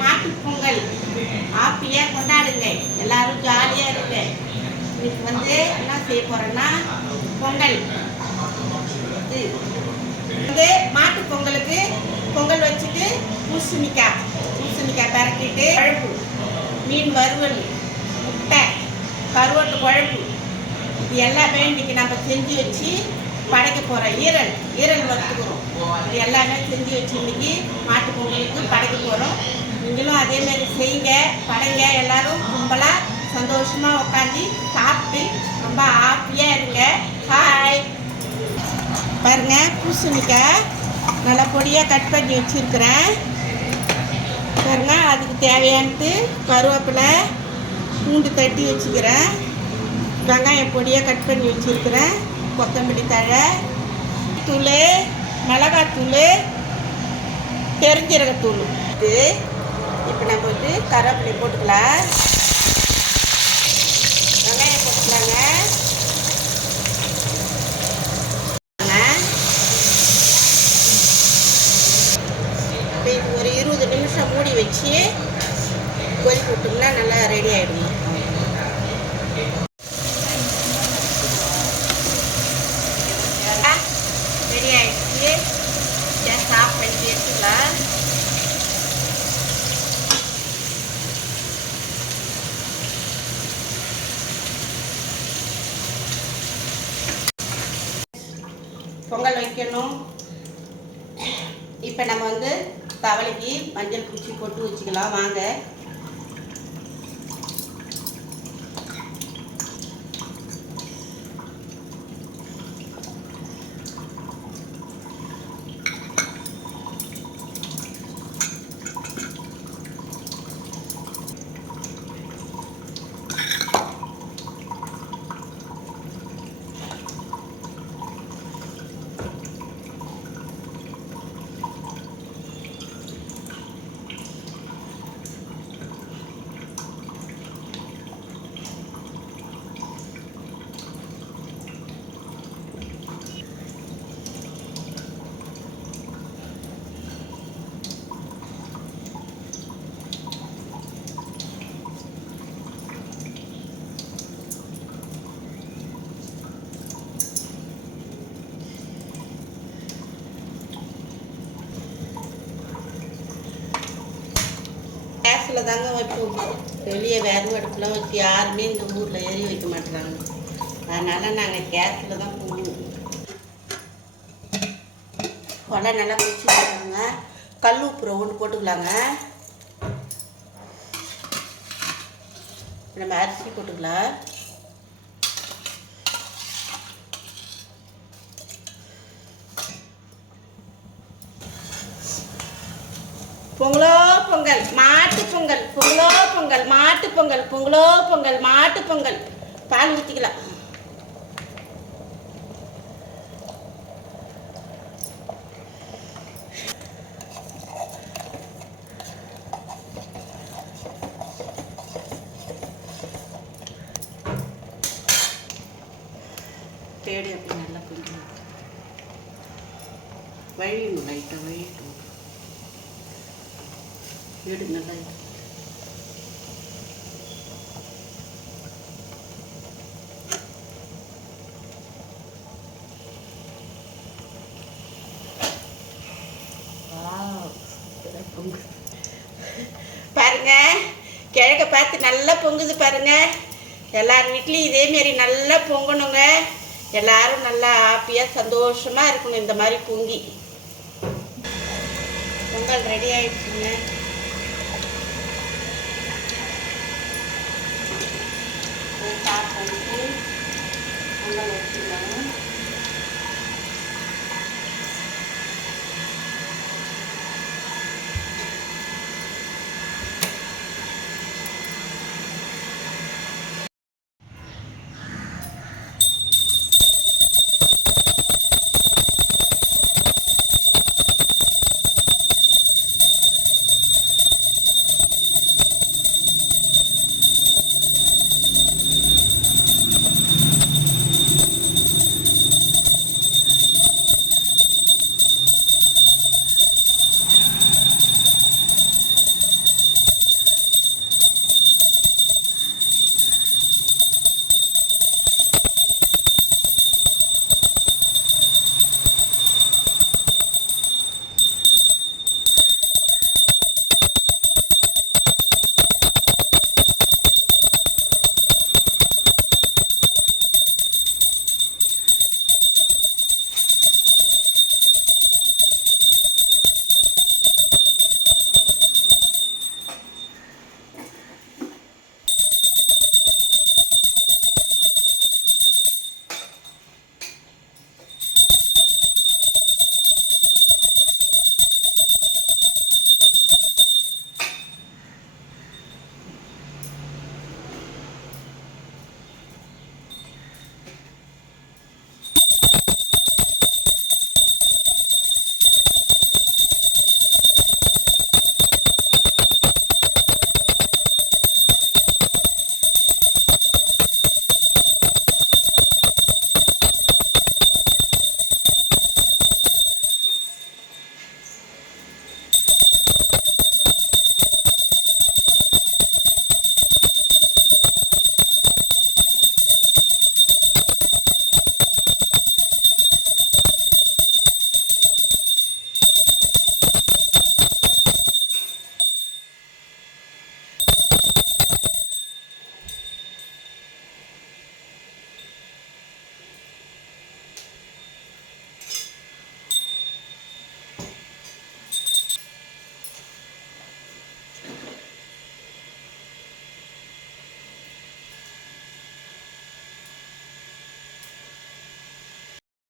மாட்டு பொங்கல் ஹாப்பியாக கொண்டாடுங்க. எல்லாரும் ஜாலியாக இருங்க. இன்னைக்கு என்ன செய்ய போகிறேன்னா பொங்கல் இது மாட்டு பொங்கலுக்கு பொங்கல் வச்சுட்டு பூசணிக்காய் பரட்டிட்டு குழம்பு, மீன் வறுவல், முட்டை, கருவாட்டு குழம்பு, இது எல்லாமே இன்னைக்கு நம்ம செஞ்சு வச்சு படைக்க போகிறோம். ஈரல் வறுத்துக்கிறோம். இது எல்லாமே செஞ்சு வச்சு இன்னைக்கு மாட்டு பொங்கலுக்கு படைக்க போகிறோம். நீங்களும் அதேமாரி செய்யுங்க, படைங்க. எல்லாரும் கும்பலாக சந்தோஷமாக உட்காந்து சாப்பிட்டு ரொம்ப ஹாப்பியாக இருங்க. ஹாய். பாருங்க, பூசணிக்காய் நல்லா பொடியாக கட் பண்ணி வச்சுருக்கிறேன். பாருங்க, அதுக்கு தேவையானது கருவேப்பிலை, பூண்டு தட்டி வச்சுக்கிறேன், வெங்காயம் பொடியாக கட் பண்ணி வச்சுருக்கிறேன், கொத்தமல்லி தழை, தூள், மிளகாத்தூள், பெருஞ்சீரகத்தூள். இப்போ நம்ம கருவேப்பிலை போட்டுக்கலாம், வெங்காயம் போட்டுக்கலாங்க. ஒரு 20 நிமிஷம் மூடி வச்சு கொதிக்க விட்டோம்னா நல்லா ரெடி ஆகிடுங்க. ரெடி ஆகிடுச்சு. கேஸ் ஆஃப் பண்ணி எடுத்துக்கலாம். பொங்கல் வைக்கணும். இப்போ நம்ம தவளைக்கு மஞ்சள் பூச்சி போட்டு வச்சுக்கலாம். வாங்க. கேஸில் தாங்க வைப்போம். வெளியே விறகு அடுப்புலாம் வச்சு யாருமே இந்த ஊரில் எரி வைக்க மாட்டேறாங்க. அதனால் நாங்கள் கேஸில் தான் போடுவோம். கொலை நல்லா குச்சி போடுறாங்க. கல் உப்பு ஒன்று போட்டுக்கலாங்க. நம்ம அரிசி போட்டுக்கலாம். பொங்கலோ பொங்கல் மாட்டு பொங்கல், பொங்கலோ பொங்கல் மாட்டு பொங்கல், பொங்கலோ பொங்கல் மாட்டு பொங்கல். பால் ஊற்றிக்கலாம். தேடி அப்படி நல்லா கொஞ்சம் வழியணும், லைட்டாக வழியட்டும். வீடு நல்லா பாருங்க. கிழக்க பார்த்து நல்லா பொங்குது பாருங்க. எல்லார் வீட்லேயும் இதேமாரி நல்லா பொங்கணுங்க. எல்லாரும் நல்லா ஹாப்பியாக சந்தோஷமாக இருக்கணும். இந்த மாதிரி பொங்கி பொங்கல் ரெடி ஆயிடுச்சுங்க. பொங்கல் வச்சுக்கலாம்.